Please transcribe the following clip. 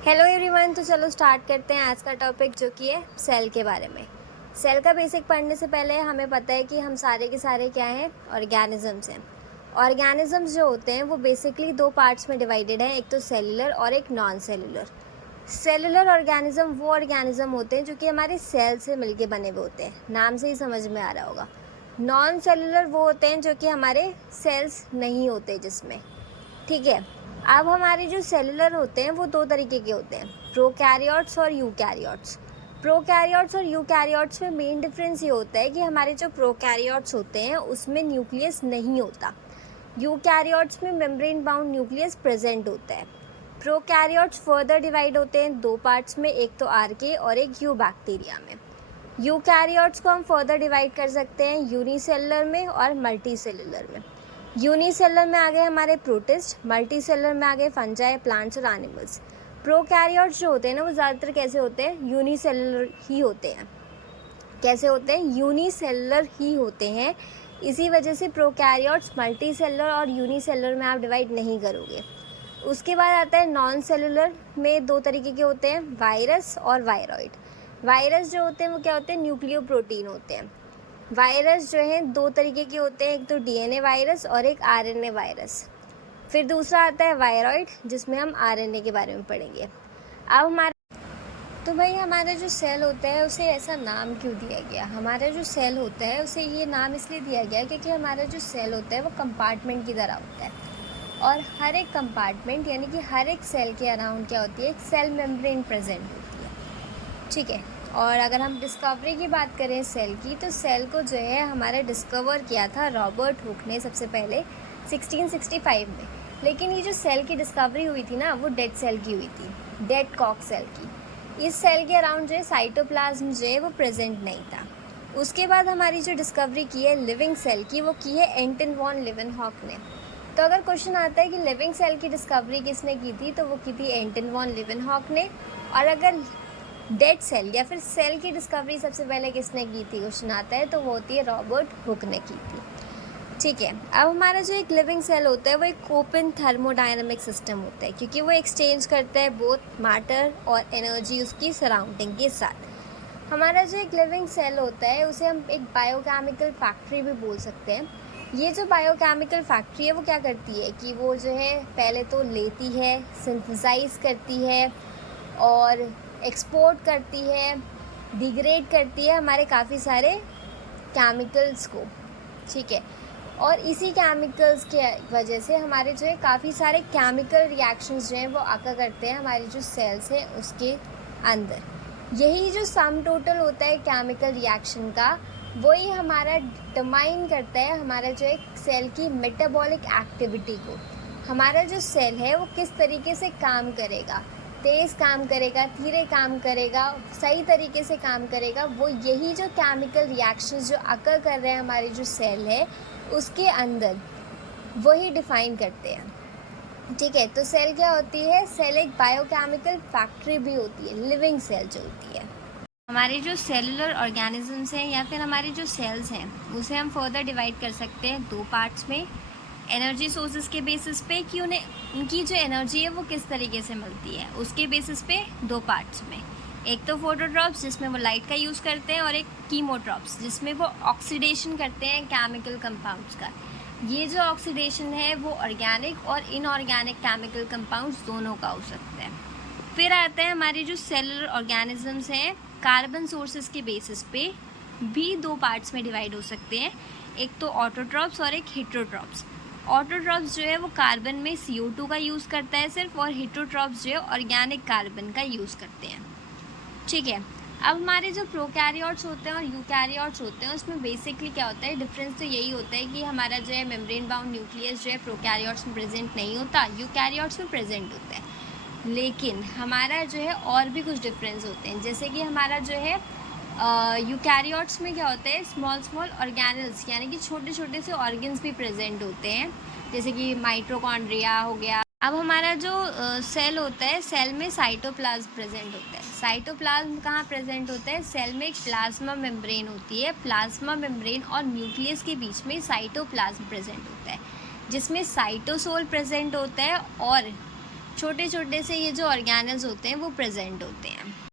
Hello everyone. तो चलो start करते हैं आज का टॉपिक जो कि है सेल के बारे में। सेल का बेसिक पढ़ने से पहले हमें पता है कि हम सारे के सारे क्या हैं, ऑर्गेनिजम्स हैं। ऑर्गेनिजम्स जो होते हैं वो बेसिकली दो पार्ट्स में डिवाइडेड हैं, एक तो सेलुलर और एक नॉन सेलुलर। सेलुलर ऑर्गेनिज्म वो ऑर्गेनिज्म होते हैं जो कि हमारे सेल से मिलके बने हुए होते हैं, नाम से ही समझ में आ रहा होगा। नॉन सेलुलर वो होते हैं जो कि हमारे सेल्स नहीं होते जिसमें, ठीक है। अब हमारे जो सेलुलर होते हैं वो दो तरीके के होते हैं, प्रोकैरियोट्स और यूकैरियोट्स। प्रोकैरियोट्स और यूकैरियोट्स में मेन डिफरेंस ये होता है कि हमारे जो प्रोकैरियोट्स होते हैं उसमें न्यूक्लियस नहीं होता, यूकैरियोट्स में मेम्ब्रेन बाउंड न्यूक्लियस प्रेजेंट होता है। प्रोकैरियोट्स फर्दर डिवाइड होते हैं दो पार्ट्स में, एक तो आर्के और एक यू बैक्टीरिया में। यूकैरियोट्स को हम फर्दर डिवाइड कर सकते हैं यूनिसेलुलर में और मल्टीसेलुलर में। यूनिसेलुलर में आ गए हमारे प्रोटिस्ट, मल्टीसेलुलर में आ गए फंजाई, प्लांट्स और एनिमल्स। प्रोकैरियोट्स जो होते हैं ना वो ज़्यादातर कैसे होते हैं, यूनिसेलुलर ही होते हैं। कैसे होते हैं, यूनिसेलुलर ही होते हैं। इसी वजह से प्रोकैरियोट्स मल्टीसेलुलर और यूनिसेलुलर में आप डिवाइड नहीं करोगे। उसके बाद आता है नॉन सेलुलर में दो तरीके के होते हैं, वायरस और वायरॉइड। वायरस जो होते हैं वो क्या होते हैं, न्यूक्लियो प्रोटीन होते हैं। वायरस जो हैं दो तरीके के होते हैं, एक तो डीएनए वायरस और एक आरएनए वायरस। फिर दूसरा आता है वायरॉइड जिसमें हम आरएनए के बारे में पढ़ेंगे। अब हमारा जो सेल होता है उसे ऐसा नाम क्यों दिया गया। हमारा जो सेल होता है उसे ये नाम इसलिए दिया गया क्योंकि हमारा जो सेल होता है वो कंपार्टमेंट की तरह होता है, और हर एक कंपार्टमेंट यानी कि हर एक सेल के अराउंड क्या होती है, एक सेल मेम्ब्रेन प्रेजेंट होती है, ठीक है। और अगर हम डिस्कवरी की बात करें सेल की, तो सेल को जो है हमारा डिस्कवर किया था रॉबर्ट हुक ने सबसे पहले 1665 में। लेकिन ये जो सेल की डिस्कवरी हुई थी ना वो डेड सेल की हुई थी, डेड कॉक सेल की। इस सेल के अराउंड जो है साइटोप्लाज्म जो है वो प्रेजेंट नहीं था। उसके बाद हमारी जो डिस्कवरी की है लिविंग सेल की वो की है एंटन वॉन लिवेनहॉक ने। तो अगर क्वेश्चन आता है कि लिविंग सेल की डिस्कवरी किसने की थी, तो वो की थी एंटन वॉन लिवेनहॉक ने। और अगर डेड सेल या फिर सेल की डिस्कवरी सबसे पहले किसने की थी क्वेश्चन आता है, तो वो होती है रॉबर्ट हुक ने की थी, ठीक है। अब हमारा जो एक लिविंग सेल होता है वो एक ओपन थर्मोडायनामिक सिस्टम होता है, क्योंकि वो एक्सचेंज करता है बोथ मैटर और एनर्जी उसकी सराउंडिंग के साथ। हमारा जो एक लिविंग सेल होता है उसे हम एक बायोकेमिकल फैक्ट्री भी बोल सकते हैं। ये जो बायोकेमिकल फैक्ट्री है वो क्या करती है कि वो जो है पहले तो लेती है, सिंथेसाइज करती है और एक्सपोर्ट करती है, डिग्रेड करती है हमारे काफ़ी सारे केमिकल्स को, ठीक है। और इसी केमिकल्स के वजह से हमारे जो है काफ़ी सारे केमिकल रिएक्शंस जो हैं वो आकर करते हैं हमारी जो सेल्स हैं उसके अंदर। यही जो सम टोटल होता है केमिकल रिएक्शन का, वही हमारा डिटरमाइन करता है हमारा जो एक सेल की मेटाबॉलिक एक्टिविटी को। हमारा जो सेल है वो किस तरीके से काम करेगा, तेज़ काम करेगा, धीरे काम करेगा, सही तरीके से काम करेगा, वो यही जो केमिकल रिएक्शंस जो अकर कर रहे हैं हमारी जो सेल है उसके अंदर वही डिफ़ाइन करते हैं, ठीक है। तो सेल क्या होती है, सेल एक बायोकेमिकल फैक्ट्री भी होती है, लिविंग सेल जो होती है। हमारे जो सेलुलर ऑर्गेनिजम्स हैं या फिर हमारे जो सेल्स हैं उसे हम फर्दर डिवाइड कर सकते हैं दो पार्ट्स में, एनर्जी सोर्सेज के बेसिस पे कि उनकी जो एनर्जी है वो किस तरीके से मिलती है उसके बेसिस पे दो पार्ट्स में। एक तो फोटोट्रॉप्स जिसमें वो लाइट का यूज़ करते हैं, और एक कीमोट्रॉप्स जिसमें वो ऑक्सीडेशन करते हैं केमिकल कंपाउंड्स का। ये जो ऑक्सीडेशन है वो ऑर्गेनिक और इनऑर्गेनिक केमिकल कंपाउंड्स दोनों का हो सकता है। फिर आता है हमारी जो सेलुलर ऑर्गेनिजम्स हैं, कार्बन सोर्सेज के बेसिस पे भी दो पार्ट्स में डिवाइड हो सकते हैं, एक तो ऑटोट्रॉप्स और एक हेट्रोट्रॉप्स। ऑटोट्रॉप्स जो है वो कार्बन में CO2 का यूज़ करता है सिर्फ, और हेट्रोट्रॉप्स जो है ऑर्गेनिक कार्बन का यूज़ करते हैं, ठीक है। अब हमारे जो प्रोकैरियोट्स होते हैं और यूकैरियोट्स होते हैं उसमें बेसिकली क्या होता है, डिफरेंस तो यही होता है कि हमारा जो है मेम्ब्रेन बाउंड न्यूक्लियस जो है प्रोकैरियोट्स में प्रेजेंट नहीं होता, यूकैरियोट्स में प्रेजेंट होता है। लेकिन हमारा जो है और भी कुछ डिफरेंस होते हैं, जैसे कि हमारा जो है यूकैरियोट्स में क्या होता है, स्मॉल ऑर्गेनल्स यानी कि छोटे छोटे से ऑर्गन्स भी प्रेजेंट होते हैं, जैसे कि माइटोकॉन्ड्रिया हो गया। अब हमारा जो सेल होता है, सेल में साइटोप्लाज्म प्रेजेंट होता है। साइटोप्लाज्म कहाँ प्रेजेंट होता है, सेल में एक प्लाज्मा मेम्ब्रेन होती है, प्लाज्मा मेम्ब्रेन और न्यूक्लियस के बीच में साइटोप्लाज्म प्रेजेंट होता है, जिसमें साइटोसोल प्रेजेंट होता है और छोटे छोटे से ये जो ऑर्गेनल्स होते हैं वो प्रेजेंट होते हैं।